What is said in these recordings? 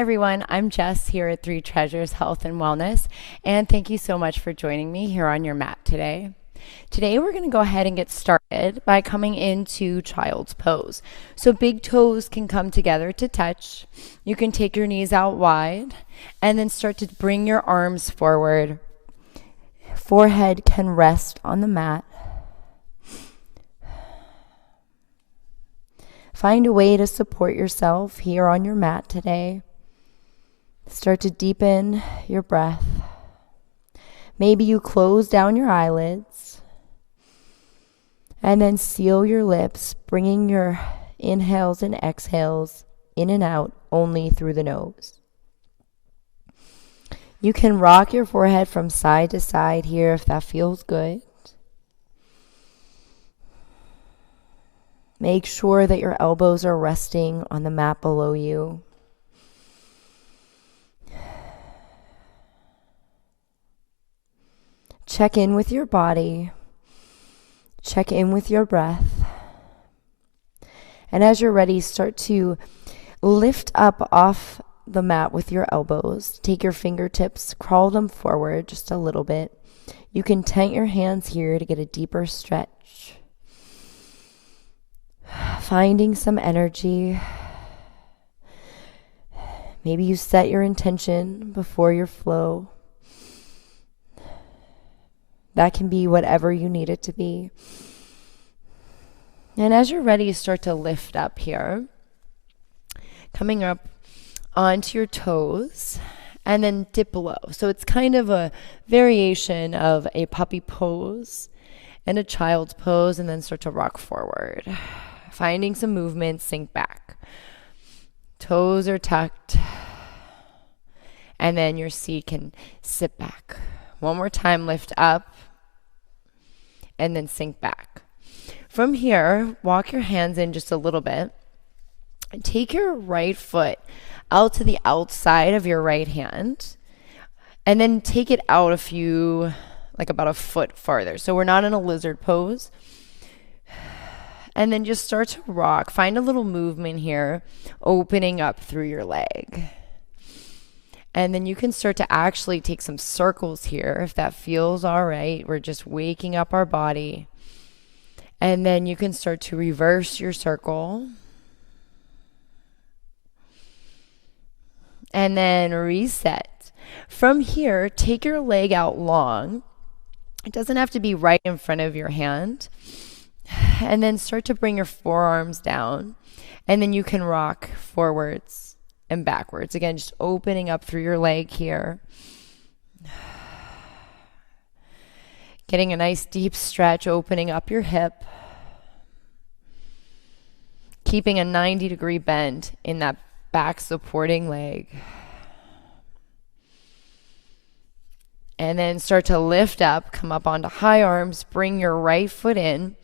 Hi everyone, I'm Jess here at Three Treasures Health and Wellness, and thank you so much for joining me here on your mat today. Today we're going to go ahead and get started by coming into child's pose. So big toes can come together to touch. You can take your knees out wide and then start to bring your arms forward. Forehead can rest on the mat. Find a way to support yourself here on your mat today. Start to deepen your breath. Maybe you close down your eyelids and then seal your lips, bringing your inhales and exhales in and out only through the nose. You can rock your forehead from side to side here if that feels good. Make sure that your elbows are resting on the mat below you. Check in with your body. Check in with your breath. And as you're ready, start to lift up off the mat with your elbows. Take your fingertips, crawl them forward just a little bit. You can tent your hands here to get a deeper stretch. Finding some energy. Maybe you set your intention before your flow. That can be whatever you need it to be. And as you're ready, start to lift up here. Coming up onto your toes and then dip below. So it's kind of a variation of a puppy pose and a child's pose, and then start to rock forward. Finding some movement, sink back. Toes are tucked. And then your seat can sit back. One more time, lift up. And then sink back. From here, walk your hands in just a little bit. And take your right foot out to the outside of your right hand. And then take it out about a foot farther. So we're not in a lizard pose. And then just start to rock. Find a little movement here, opening up through your leg. And then you can start to actually take some circles here if that feels all right. We're just waking up our body. And then you can start to reverse your circle. And then reset. From here, take your leg out long. It doesn't have to be right in front of your hand. And then start to bring your forearms down. And then you can rock forwards and backwards. Again, just opening up through your leg here. Getting a nice deep stretch, opening up your hip. Keeping a 90-degree bend in that back supporting leg. And then start to lift up, come up onto high arms, bring your right foot in,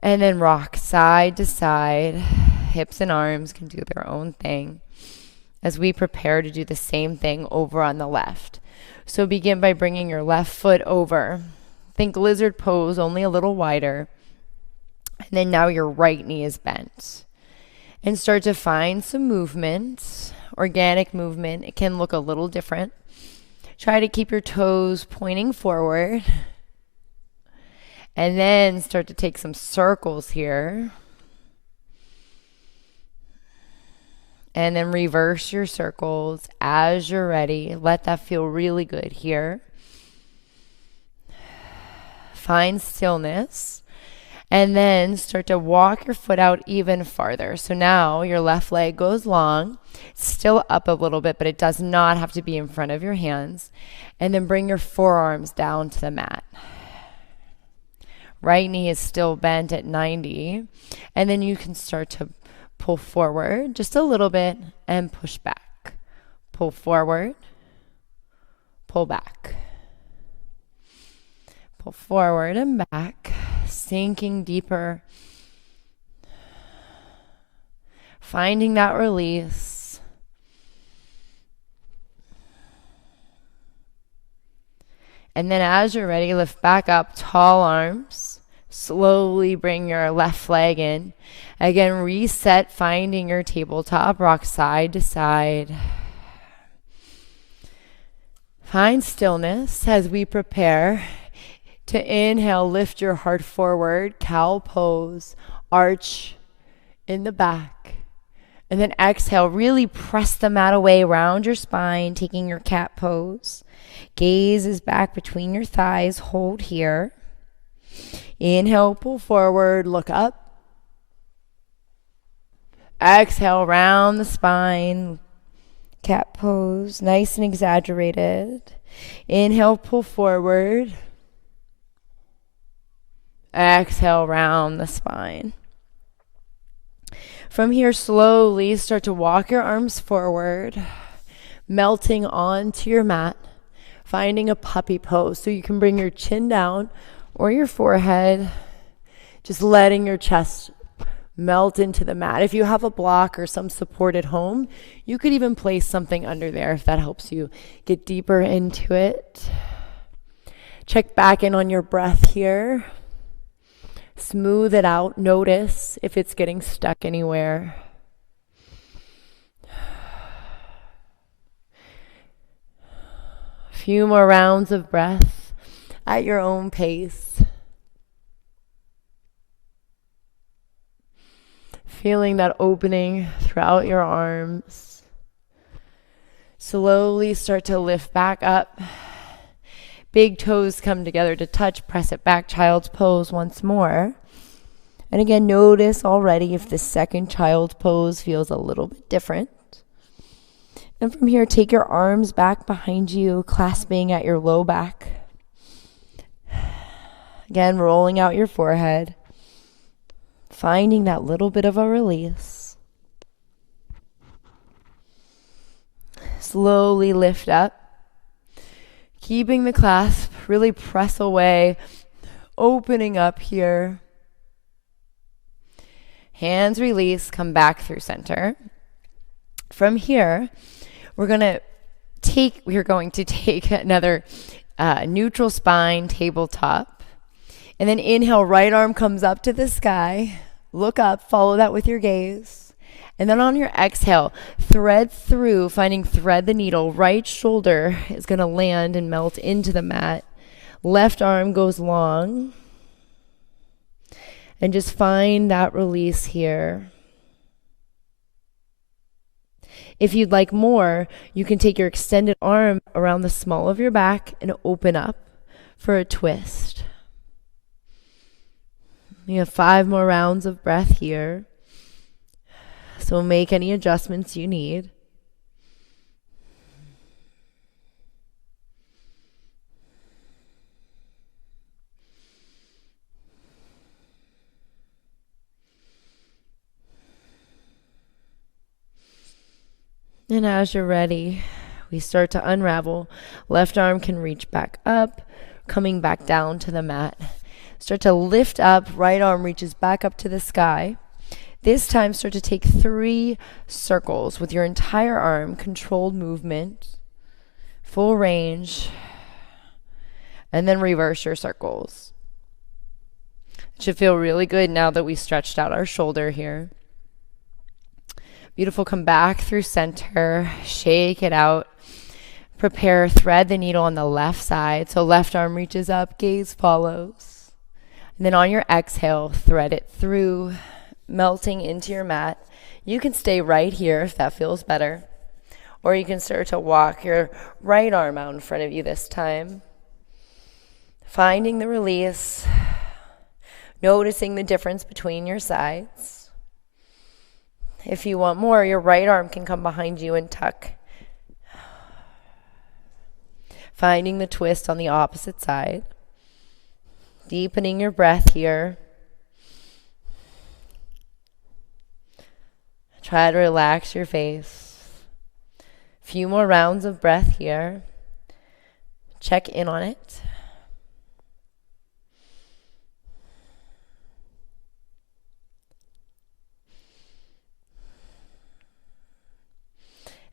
and then rock side to side. Hips and arms can do their own thing as we prepare to do the same thing over on the left. So begin by bringing your left foot over. Think lizard pose, only a little wider. And then now your right knee is bent. And start to find some movement, organic movement. It can look a little different. Try to keep your toes pointing forward. And then start to take some circles here. And then reverse your circles as you're ready. Let that feel really good here. Find stillness. And then start to walk your foot out even farther. So now your left leg goes long. It's still up a little bit, but it does not have to be in front of your hands. And then bring your forearms down to the mat. Right knee is still bent at 90. And then you can start to pull forward just a little bit and push back. Pull forward, pull back. Pull forward and back, sinking deeper. Finding that release. And then as you're ready, lift back up, tall arms. Slowly bring your left leg in. Again, reset, finding your tabletop. Rock side to side. Find stillness as we prepare to inhale. Lift your heart forward, cow pose, arch in the back. And then exhale, really press the mat away around your spine, taking your cat pose. Gaze is back between your thighs. Hold here. Inhale, pull forward, look up. Exhale, round the spine. Cat pose, nice and exaggerated. Inhale, pull forward. Exhale, round the spine. From here, slowly start to walk your arms forward, melting onto your mat, finding a puppy pose. So you can bring your chin down or your forehead, just letting your chest melt into the mat. If you have a block or some support at home, you could even place something under there if that helps you get deeper into it. Check back in on your breath here. Smooth it out. Notice if it's getting stuck anywhere. A few more rounds of breath at your own pace. Feeling that opening throughout your arms. Slowly start to lift back up. Big toes come together to touch. Press it back. Child's pose once more. And again, notice already if the second child's pose feels a little bit different. And from here, take your arms back behind you, clasping at your low back. Again, rolling out your forehead. Finding that little bit of a release. Slowly lift up. Keeping the clasp, really press away. Opening up here. Hands release, come back through center. From here, we're going to take another neutral spine tabletop. And then inhale, right arm comes up to the sky. Look up, follow that with your gaze. And then on your exhale, thread through, finding thread the needle. Right shoulder is going to land and melt into the mat. Left arm goes long. And just find that release here. If you'd like more, you can take your extended arm around the small of your back and open up for a twist. You have 5 more rounds of breath here. So make any adjustments you need. And as you're ready, we start to unravel. Left arm can reach back up, coming back down to the mat. Start to lift up, right arm reaches back up to the sky. This time start to take 3 circles with your entire arm, controlled movement, full range, and then reverse your circles. It should feel really good now that we stretched out our shoulder here. Beautiful, come back through center, shake it out. Prepare, thread the needle on the left side. So left arm reaches up, gaze follows. And then on your exhale, thread it through, melting into your mat. You can stay right here if that feels better. Or you can start to walk your right arm out in front of you this time. Finding the release. Noticing the difference between your sides. If you want more, your right arm can come behind you and tuck. Finding the twist on the opposite side. Deepening your breath here. Try to relax your face. Few more rounds of breath here. Check in on it.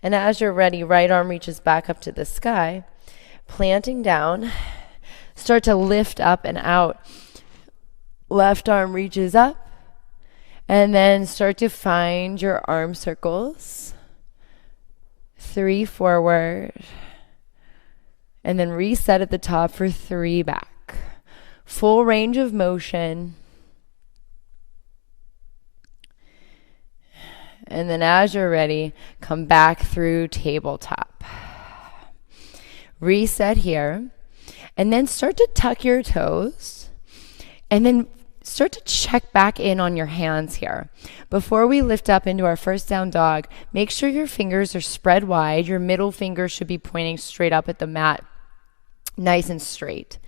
And as you're ready, right arm reaches back up to the sky. Planting down. Start to lift up and out. Left arm reaches up. And then start to find your arm circles. 3 forward. And then reset at the top for 3 back. Full range of motion. And then as you're ready, come back through tabletop. Reset here. And then start to tuck your toes. And then start to check back in on your hands here. Before we lift up into our first down dog, make sure your fingers are spread wide. Your middle finger should be pointing straight up at the mat, nice and straight.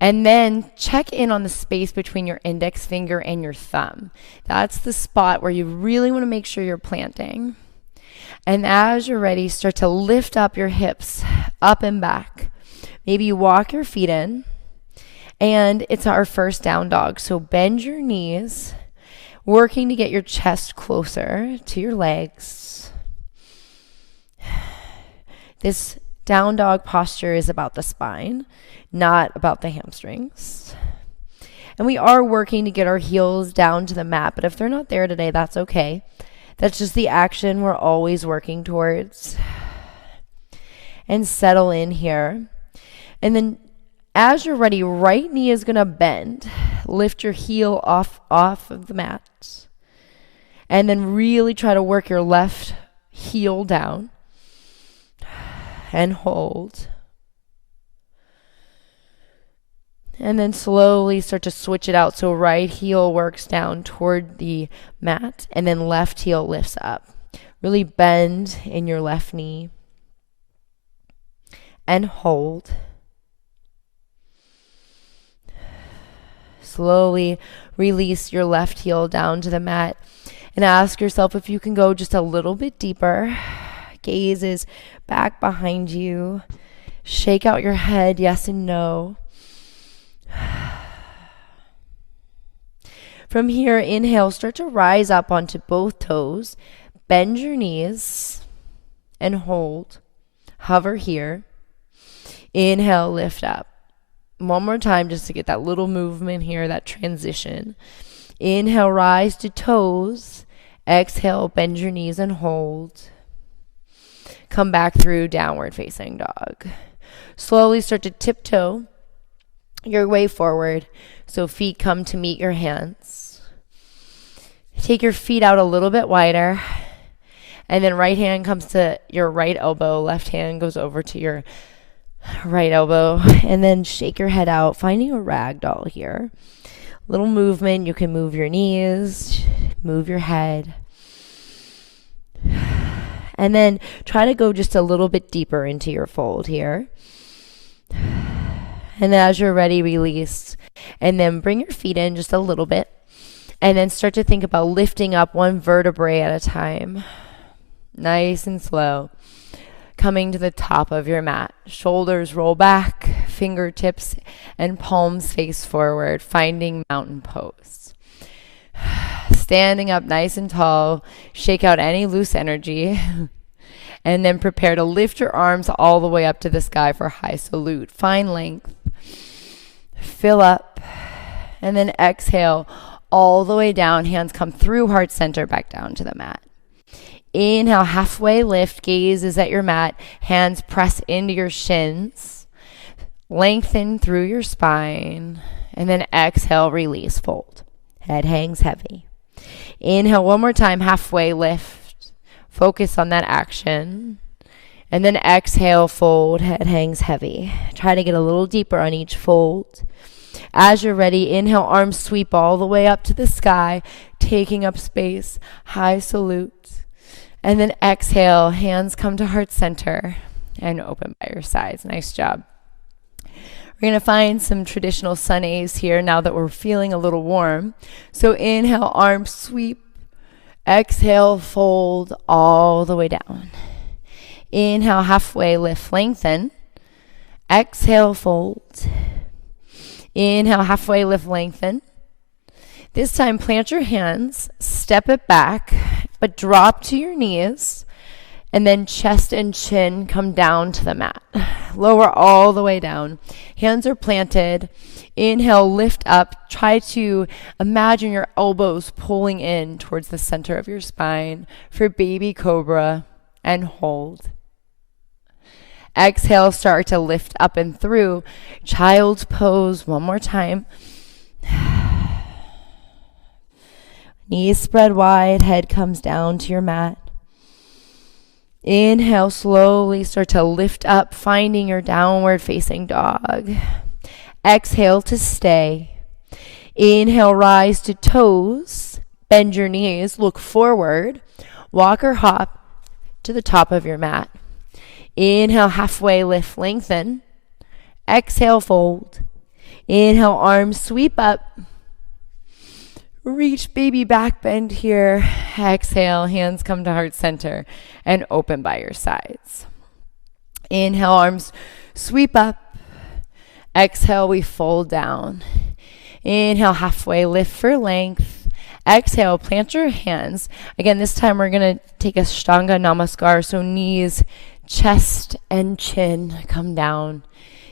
And then check in on the space between your index finger and your thumb. That's the spot where you really want to make sure you're planting. And as you're ready, start to lift up your hips, up and back. Maybe you walk your feet in. And it's our first down dog. So bend your knees, working to get your chest closer to your legs. This down dog posture is about the spine, not about the hamstrings. And we are working to get our heels down to the mat, but if they're not there today, that's okay. That's just the action we're always working towards. And settle in here. And then as you're ready, right knee is going to bend. Lift your heel off of the mat. And then really try to work your left heel down. And hold. And then slowly start to switch it out. So right heel works down toward the mat. And then left heel lifts up. Really bend in your left knee. And hold. Slowly release your left heel down to the mat and ask yourself if you can go just a little bit deeper. Gaze is back behind you. Shake out your head, yes and no. From here, inhale, start to rise up onto both toes. Bend your knees and hold. Hover here. Inhale, lift up. One more time just to get that little movement here, that transition. Inhale, rise to toes. Exhale, bend your knees and hold. Come back through downward facing dog. Slowly start to tiptoe your way forward so feet come to meet your hands. Take your feet out a little bit wider. And then right hand comes to your right elbow. Left hand goes over to your right elbow, and then shake your head out, finding a ragdoll here. Little movement. You can move your knees, move your head, and then try to go just a little bit deeper into your fold here. And as you're ready, release, and then bring your feet in just a little bit, and then start to think about lifting up one vertebrae at a time, nice and slow. Coming to the top of your mat. Shoulders roll back, fingertips and palms face forward, finding mountain pose. Standing up nice and tall, shake out any loose energy, and then prepare to lift your arms all the way up to the sky for high salute. Find length. Fill up, and then exhale all the way down. Hands come through heart center, back down to the mat. Inhale, halfway lift, gaze is at your mat, hands press into your shins, lengthen through your spine, and then exhale, release, fold. Head hangs heavy. Inhale one more time, halfway lift, focus on that action, and then exhale, fold, head hangs heavy. Try to get a little deeper on each fold. As you're ready, inhale, arms sweep all the way up to the sky, taking up space, high salute. And then exhale, hands come to heart center and open by your sides. Nice job. We're going to find some traditional sun A's here now that we're feeling a little warm. So inhale, arms sweep. Exhale, fold all the way down. Inhale, halfway lift, lengthen. Exhale, fold. Inhale, halfway lift, lengthen. This time, plant your hands, step it back, but drop to your knees, and then chest and chin come down to the mat. Lower all the way down. Hands are planted. Inhale, lift up. Try to imagine your elbows pulling in towards the center of your spine for baby cobra, and hold. Exhale, start to lift up and through. Child's pose one more time. Knees spread wide, head comes down to your mat. Inhale, slowly start to lift up, finding your downward facing dog. Exhale to stay. Inhale, rise to toes. Bend your knees, look forward. Walk or hop to the top of your mat. Inhale, halfway lift, lengthen. Exhale, fold. Inhale, arms sweep up. Reach baby back bend here. Exhale, hands come to heart center and open by your sides. Inhale, arms sweep up. Exhale, we fold down. Inhale, halfway lift for length. Exhale, plant your hands. Again, this time we're going to take Ashtanga Namaskar, so knees, chest, and chin come down.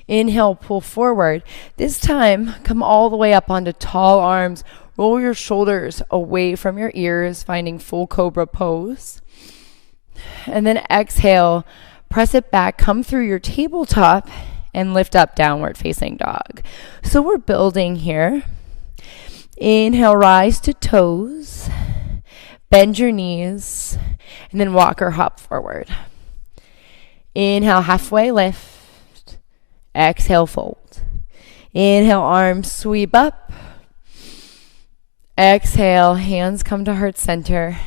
Inhale, pull forward. This time, come all the way up onto tall arms. Roll your shoulders away from your ears, finding full cobra pose. And then exhale, press it back, come through your tabletop, and lift up, downward facing dog. So we're building here. Inhale, rise to toes. Bend your knees, and then walk or hop forward. Inhale, halfway lift. Exhale, fold. Inhale, arms sweep up. Exhale, hands come to heart center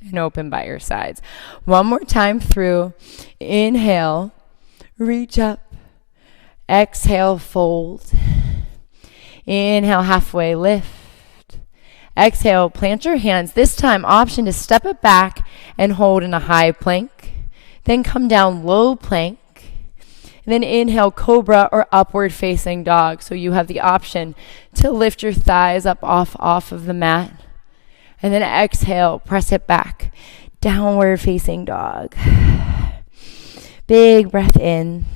and open by your sides. One more time through. Inhale, reach up. Exhale, fold. Inhale, halfway lift. Exhale, plant your hands. This time, option to step it back and hold in a high plank. Then come down low plank. And then inhale, cobra or upward facing dog. So you have the option to lift your thighs up off of the mat. And then exhale, press it back. Downward facing dog. Big breath in.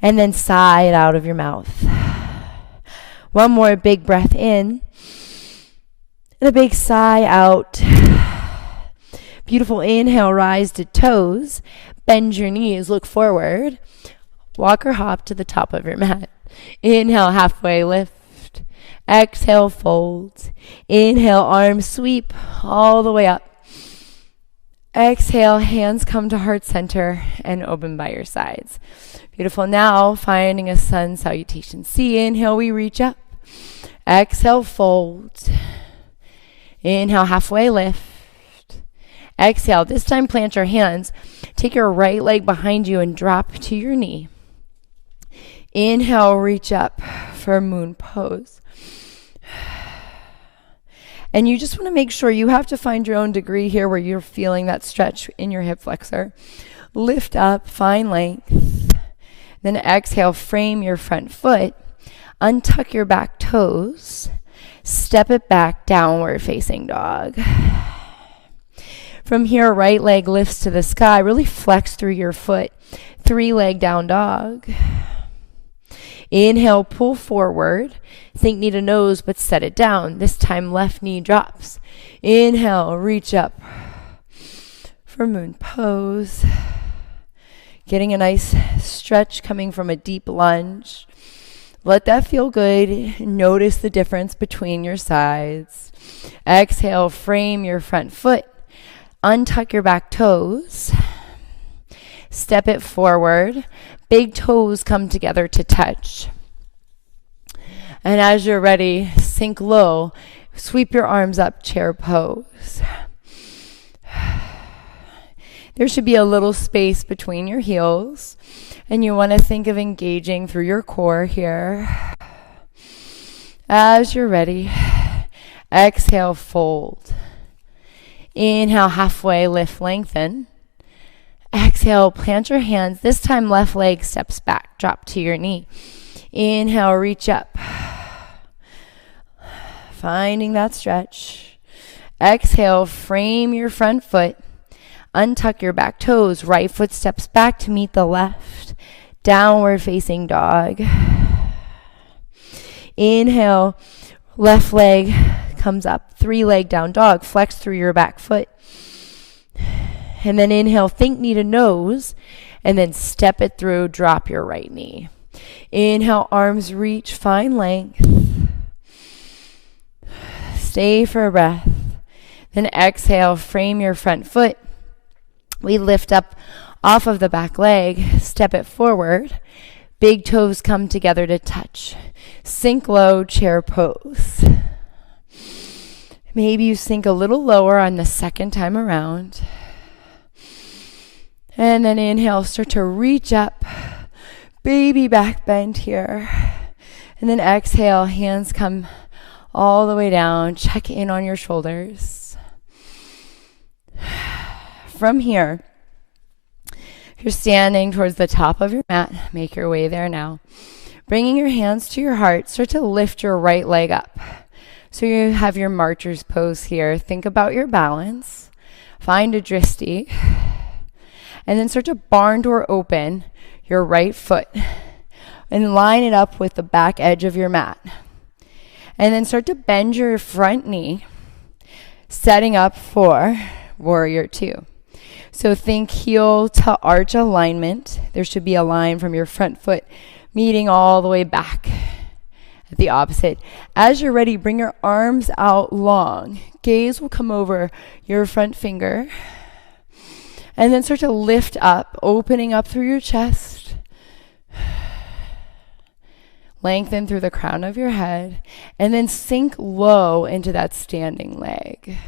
And then sigh it out of your mouth. One more big breath in. And a big sigh out. Beautiful inhale, rise to toes. Bend your knees, look forward. Walk or hop to the top of your mat. Inhale, halfway lift. Exhale, fold. Inhale, arms sweep all the way up. Exhale, hands come to heart center and open by your sides. Beautiful. Now, finding a sun salutation. See, inhale, we reach up. Exhale, fold. Inhale, halfway lift. Exhale, this time plant your hands. Take your right leg behind you and drop to your knee. Inhale, reach up for moon pose. And you just want to make sure you have to find your own degree here where you're feeling that stretch in your hip flexor. Lift up, find length. Then exhale, frame your front foot. Untuck your back toes. Step it back, downward facing dog. From here, right leg lifts to the sky. Really flex through your foot. 3-leg down dog. Inhale, pull forward. Think knee to nose, but set it down. This time, left knee drops. Inhale, reach up for moon pose. Getting a nice stretch coming from a deep lunge. Let that feel good. Notice the difference between your sides. Exhale, frame your front foot. Untuck your back toes. Step it forward. Big toes come together to touch. And as you're ready, sink low. Sweep your arms up, chair pose. There should be a little space between your heels. And you want to think of engaging through your core here. As you're ready, exhale, fold. Inhale, halfway lift, lengthen. Exhale, plant your hands. This time, left leg steps back. Drop to your knee. Inhale, reach up. Finding that stretch. Exhale, frame your front foot. Untuck your back toes. Right foot steps back to meet the left. Downward facing dog. Inhale, left leg comes up. 3-leg down dog. Flex through your back foot. And then inhale, think knee to nose. And then step it through, drop your right knee. Inhale, arms reach, find length. Stay for a breath. Then exhale, frame your front foot. We lift up off of the back leg, step it forward. Big toes come together to touch. Sink low, chair pose. Maybe you sink a little lower on the second time around. And then inhale, start to reach up. Baby back bend here. And then exhale, hands come all the way down. Check in on your shoulders. From here, if you're standing towards the top of your mat, make your way there now. Bringing your hands to your heart, start to lift your right leg up. So you have your marcher's pose here. Think about your balance. Find a dristi. And then start to barn door open your right foot and line it up with the back edge of your mat. And then start to bend your front knee, setting up for warrior two. So think heel to arch alignment. There should be a line from your front foot meeting all the way back at the opposite. As you're ready, bring your arms out long. Gaze will come over your front finger. And then start to lift up, opening up through your chest. Lengthen through the crown of your head. And then sink low into that standing leg.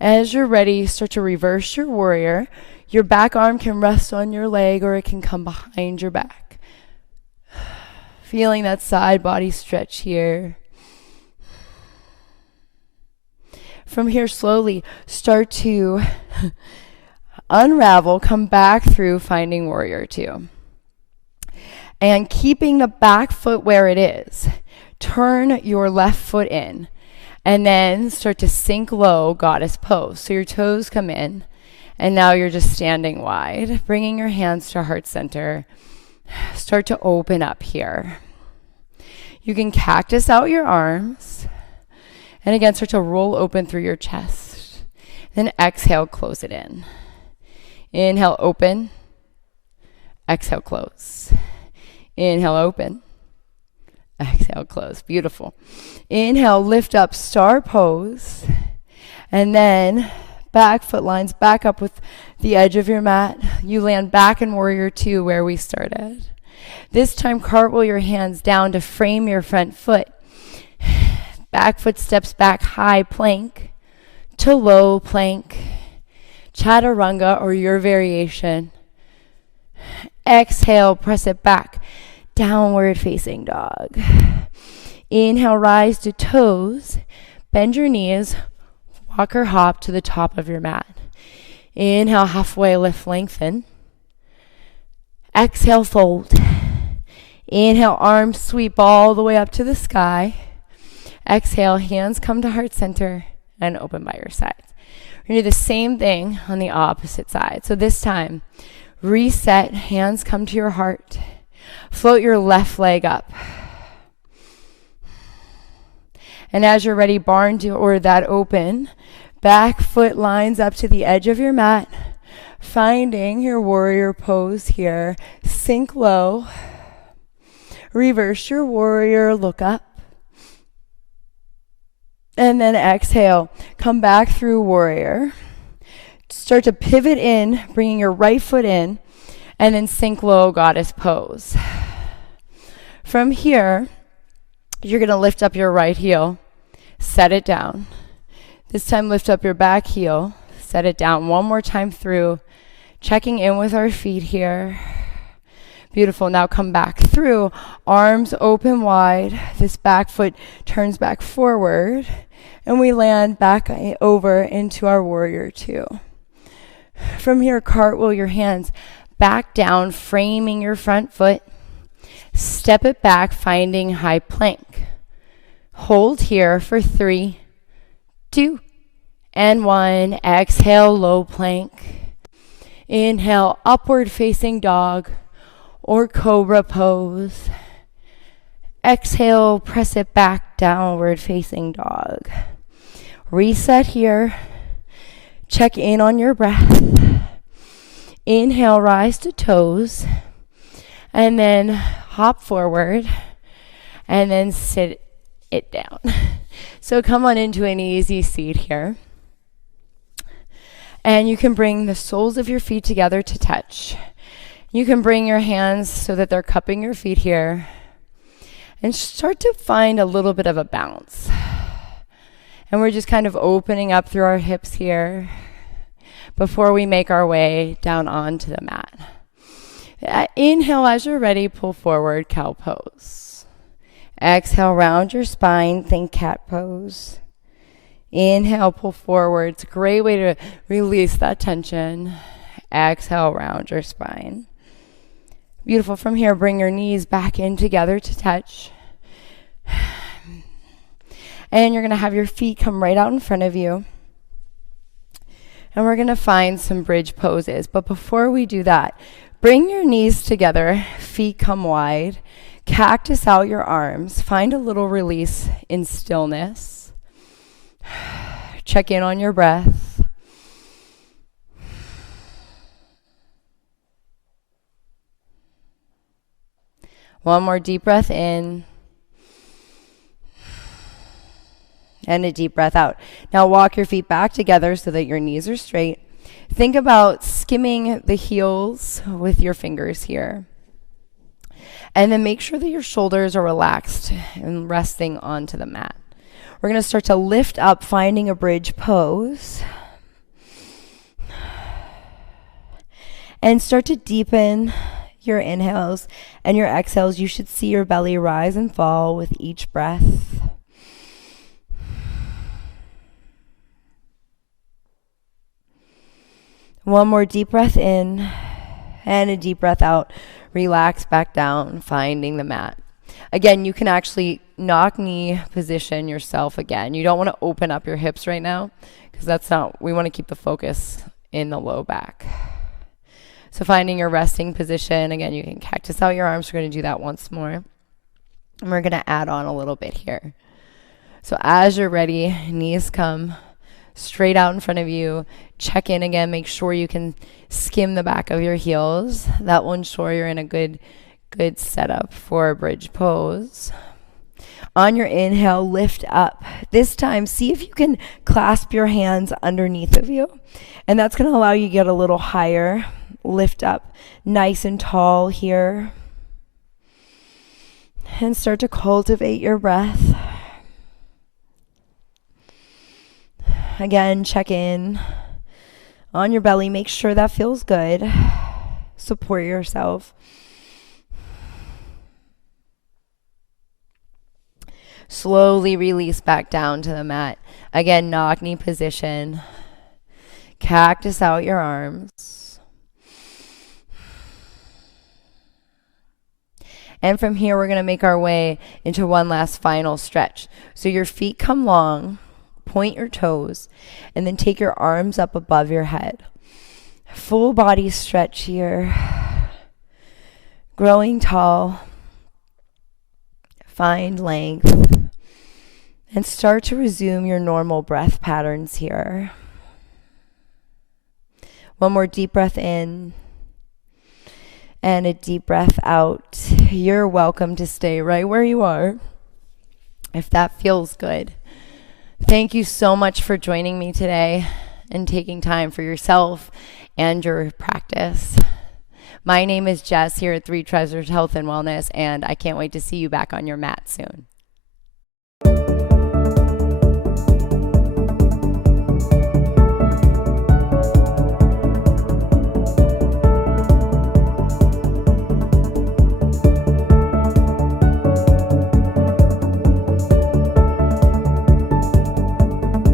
As you're ready, start to reverse your warrior. Your back arm can rest on your leg or it can come behind your back. Feeling that side body stretch here. From here, slowly start to unravel, come back through finding warrior two. And keeping the back foot where it is, turn your left foot in. And then start to sink low, goddess pose. So your toes come in, and now you're just standing wide, bringing your hands to heart center. Start to open up here. You can cactus out your arms, and again, start to roll open through your chest. Then exhale, close it in. Inhale, open. Exhale, close. Inhale, open. Exhale, close. Beautiful. Inhale, lift up, star pose. And then back foot lines back up with the edge of your mat. You land back in warrior two where we started. This time, cartwheel your hands down to frame your front foot. Back foot steps back, high plank to low plank. Chaturanga or your variation. Exhale, press it back. Downward facing dog. Inhale, rise to toes. Bend your knees. Walk or hop to the top of your mat. Inhale, halfway lift, lengthen. Exhale, fold. Inhale, arms sweep all the way up to the sky. Exhale, hands come to heart center and open by your sides. We're going to do the same thing on the opposite side. So this time, reset, hands come to your heart. Float your left leg up. And as you're ready, barn door that open. Back foot lines up to the edge of your mat. Finding your warrior pose here. Sink low. Reverse your warrior, look up. And then exhale. Come back through warrior. Start to pivot in, bringing your right foot in. And then sink low, goddess pose. From here, you're going to lift up your right heel, set it down. This time, lift up your back heel, set it down. One more time through, checking in with our feet here. Beautiful. Now come back through, arms open wide. This back foot turns back forward, and we land back over into our warrior two. From here, cartwheel your hands back down, framing your front foot. Step it back, finding high plank. Hold here for 3, 2, and 1. Exhale, low plank. Inhale, upward facing dog or cobra pose. Exhale, press it back, downward facing dog. Reset here. Check in on your breath. Inhale, rise to toes, and then hop forward, and then sit it down. So come on into an easy seat here. And you can bring the soles of your feet together to touch. You can bring your hands so that they're cupping your feet here. And start to find a little bit of a bounce. And we're just kind of opening up through our hips here before we make our way down onto the mat. Inhale, as you're ready, pull forward, cow pose. Exhale, round your spine, think cat pose. Inhale, pull forward. It's a great way to release that tension. Exhale, round your spine. Beautiful. From here, bring your knees back in together to touch. And you're going to have your feet come right out in front of you. And we're going to find some bridge poses. But before we do that, bring your knees together, feet come wide. Cactus out your arms. Find a little release in stillness. Check in on your breath. One more deep breath in. And a deep breath out. Now walk your feet back together so that your knees are straight. Think about skimming the heels with your fingers here. And then make sure that your shoulders are relaxed and resting onto the mat. We're going to start to lift up, finding a bridge pose. And start to deepen your inhales and your exhales. You should see your belly rise and fall with each breath. One more deep breath in and a deep breath out. Relax back down, finding the mat. Again, you can actually knock knee position yourself again. You don't want to open up your hips right now because that's not, we want to keep the focus in the low back. So finding your resting position. Again, you can cactus out your arms. We're going to do that once more. And we're going to add on a little bit here. So as you're ready, knees come straight out in front of you. Check in again. Make sure you can skim the back of your heels. That will ensure you're in a good setup for a bridge pose. On your inhale, lift up. This time, see if you can clasp your hands underneath of you. And that's going to allow you to get a little higher. Lift up nice and tall here. And start to cultivate your breath. Again, check in on your belly. Make sure that feels good. Support yourself. Slowly release back down to the mat. Again, knock knee position. Cactus out your arms. And from here, we're going to make our way into one last final stretch. So your feet come long. Point your toes, and then take your arms up above your head. Full body stretch here. Growing tall. Find length. And start to resume your normal breath patterns here. One more deep breath in. And a deep breath out. You're welcome to stay right where you are, if that feels good. Thank you so much for joining me today and taking time for yourself and your practice. My name is Jess here at Three Treasures Health and Wellness, and I can't wait to see you back on your mat soon.